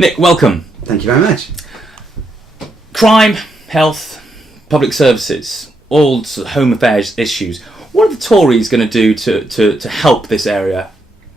Nick, welcome. Thank you very much. Crime, health, public services, all sort of home affairs issues. What are the Tories going to do to help this area?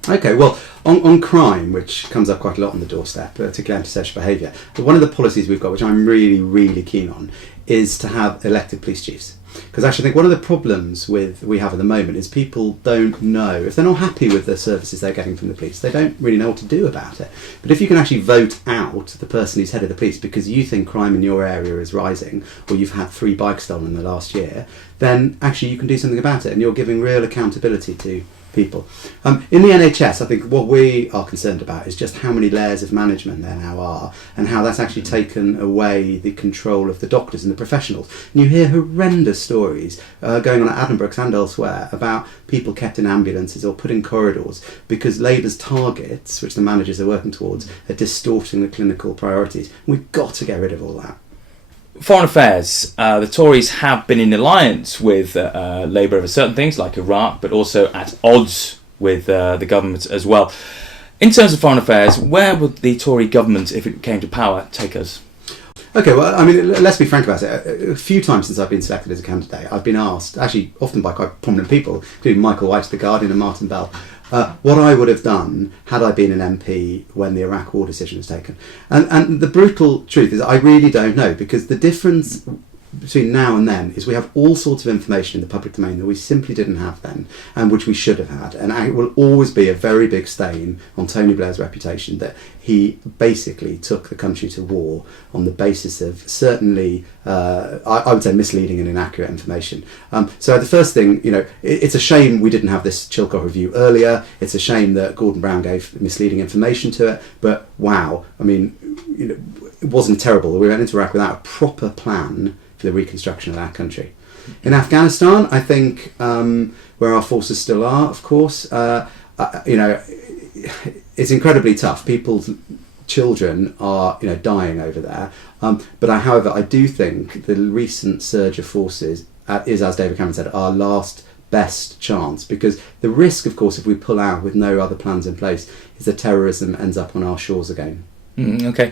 Okay, well, on crime, which comes up quite a lot on the doorstep, particularly antisocial behaviour, but one of the policies we've got, which I'm really, really keen on, is to have elected police chiefs. Because actually I think one of the problems we have at the moment is people don't know, if they're not happy with the services they're getting from the police, they don't really know what to do about it. But if you can actually vote out the person who's head of the police because you think crime in your area is rising, or you've had 3 bikes stolen in the last year, then actually you can do something about it, and you're giving real accountability to people. In the NHS, I think what we are concerned about is just how many layers of management there now are, and how that's actually taken away the control of the doctors and the professionals. And you hear horrendous stories going on at Addenbrooke's and elsewhere about people kept in ambulances or put in corridors because Labour's targets, which the managers are working towards, are distorting the clinical priorities. We've got to get rid of all that. Foreign affairs. The Tories have been in alliance with Labour over certain things like Iraq, but also at odds with the government as well. In terms of foreign affairs, where would the Tory government, if it came to power, take us? Okay, well, I mean, let's be frank about it. A few times since I've been selected as a candidate, I've been asked, actually often by quite prominent people, including Michael White of The Guardian and Martin Bell, what I would have done had I been an MP when the Iraq War decision was taken. And the brutal truth is I really don't know, because the difference between now and then is we have all sorts of information in the public domain that we simply didn't have then, and which we should have had. And it will always be a very big stain on Tony Blair's reputation that he basically took the country to war on the basis of certainly, I would say, misleading and inaccurate information. So the first thing, it's a shame we didn't have this Chilcot review earlier. It's a shame that Gordon Brown gave misleading information to it. But wow, I mean, it wasn't terrible. We went into Iraq without a proper plan for the reconstruction of that country. In Afghanistan, I think where our forces still are, of course, it's incredibly tough. People's children are, dying over there. But however, I do think the recent surge of forces is, as David Cameron said, our last best chance, because the risk, of course, if we pull out with no other plans in place, is that terrorism ends up on our shores again. Okay.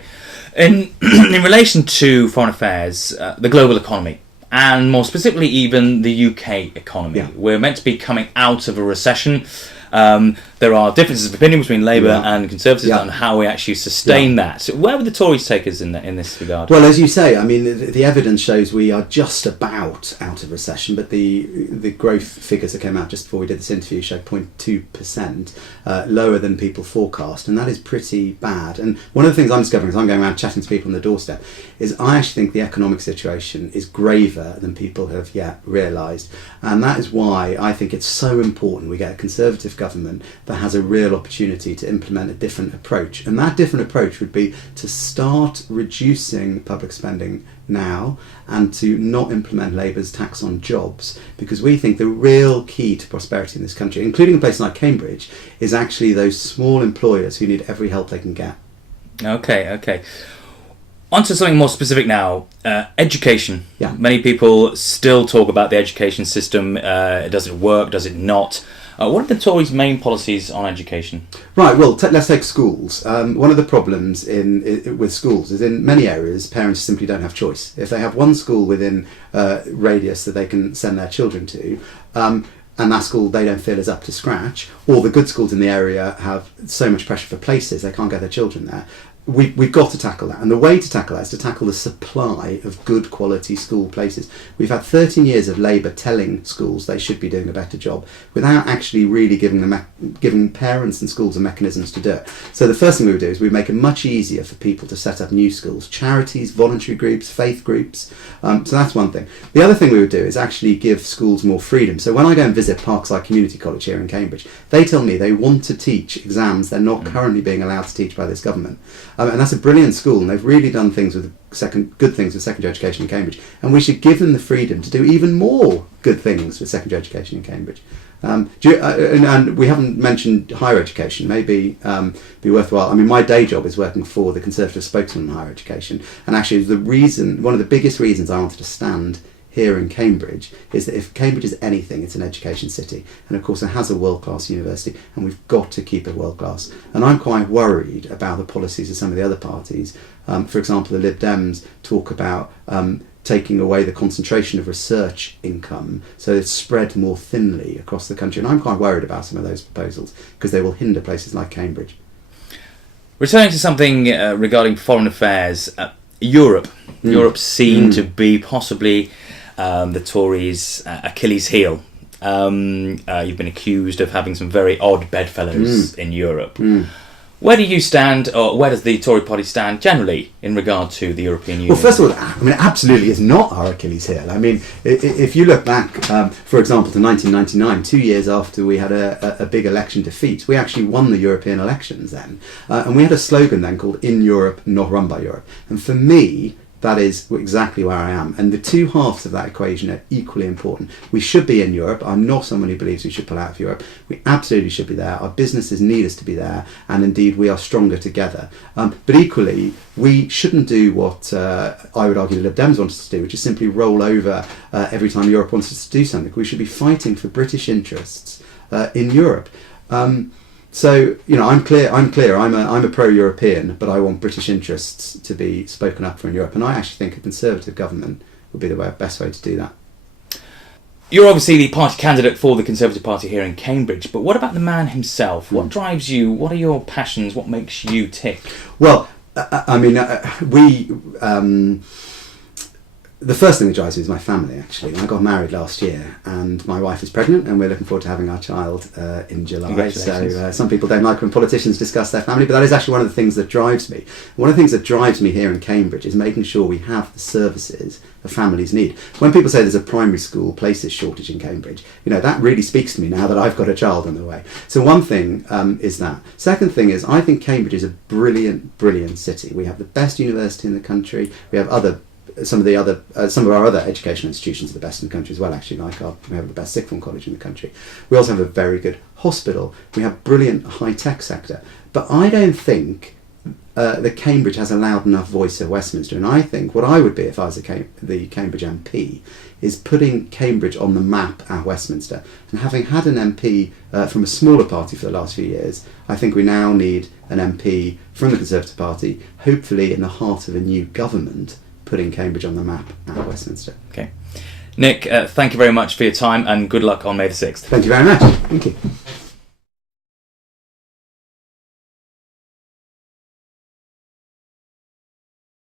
In relation to foreign affairs, the global economy, and more specifically even the UK economy, we're meant to be coming out of a recession. There are differences of opinion between Labour and Conservatives on how we actually sustain that. So where would the Tories take us in this regard? Well, as you say, I mean, the evidence shows we are just about out of recession, but the growth figures that came out just before we did this interview show 0.2%, lower than people forecast, and that is pretty bad. And one of the things I'm discovering as I'm going around chatting to people on the doorstep is I actually think the economic situation is graver than people have yet realised, and that is why I think it's so important we get a Conservative government that has a real opportunity to implement a different approach. And that different approach would be to start reducing public spending now and to not implement Labour's tax on jobs, because we think the real key to prosperity in this country, including a place like Cambridge, is actually those small employers who need every help they can get. Okay. On to something more specific now. Education. Yeah. Many people still talk about the education system. Does it work? Does it not? What are the Tories' main policies on education? Right, well, let's take schools. One of the problems with schools is in many areas parents simply don't have choice. If they have one school within radius that they can send their children to, and that school they don't feel is up to scratch, or the good schools in the area have so much pressure for places they can't get their children there, we've got to tackle that. And the way to tackle that is to tackle the supply of good quality school places. We've had 13 years of Labour telling schools they should be doing a better job without actually really giving parents and schools the mechanisms to do it. So the first thing we would do is we'd make it much easier for people to set up new schools, charities, voluntary groups, faith groups. So that's one thing. The other thing we would do is actually give schools more freedom. So when I go and visit Parkside Community College here in Cambridge, they tell me they want to teach exams they're not currently being allowed to teach by this government. And that's a brilliant school, and they've really done things with good things with secondary education in Cambridge. And we should give them the freedom to do even more good things with secondary education in Cambridge. And we haven't mentioned higher education. Maybe be worthwhile. I mean, my day job is working for the Conservative spokesman on higher education, and actually one of the biggest reasons I wanted to stand here in Cambridge is that if Cambridge is anything, it's an education city. And of course it has a world-class university, and we've got to keep it world-class. And I'm quite worried about the policies of some of the other parties. For example, the Lib Dems talk about taking away the concentration of research income so it's spread more thinly across the country. And I'm quite worried about some of those proposals because they will hinder places like Cambridge. Returning to something regarding foreign affairs, Europe. Europe's seen to be possibly the Tories' Achilles heel. You've been accused of having some very odd bedfellows in Europe. Where do you stand, or where does the Tory party stand generally in regard to the European Union? Well, first of all, I mean, it absolutely is not our Achilles heel. I mean, if you look back, for example, to 1999, 2 years after we had a big election defeat, we actually won the European elections then. And we had a slogan then called "In Europe, not run by Europe." And for me, that is exactly where I am. And the two halves of that equation are equally important. We should be in Europe. I'm not someone who believes we should pull out of Europe. We absolutely should be there. Our businesses need us to be there. And indeed, we are stronger together. But equally, we shouldn't do what I would argue the Lib Dems want us to do, which is simply roll over every time Europe wants us to do something. We should be fighting for British interests in Europe. So, you know, I'm clear. I'm a pro-European, but I want British interests to be spoken up for in Europe, and I actually think a Conservative government would be the best way to do that. You're obviously the party candidate for the Conservative Party here in Cambridge, but what about the man himself? What drives you? What are your passions? What makes you tick? Well, I mean, the first thing that drives me is my family, actually. I got married last year, and my wife is pregnant, and we're looking forward to having our child in July. So some people don't like when politicians discuss their family, but that is actually one of the things that drives me. One of the things that drives me here in Cambridge is making sure we have the services that families need. When people say there's a primary school places shortage in Cambridge, you know, that really speaks to me now that I've got a child on the way. So one thing is that. Second thing is, I think Cambridge is a brilliant, brilliant city. We have the best university in the country. We have some of our other educational institutions are the best in the country as well, actually. We have the best sixth form college in the country. We also have a very good hospital. We have brilliant high-tech sector. But I don't think that Cambridge has a loud enough voice at Westminster. And I think what I would be if I was the Cambridge MP is putting Cambridge on the map at Westminster. And having had an MP from a smaller party for the last few years, I think we now need an MP from the Conservative Party, hopefully in the heart of a new government, putting Cambridge on the map at Westminster. Okay. Nick, thank you very much for your time, and good luck on May the 6th. Thank you very much. Thank you.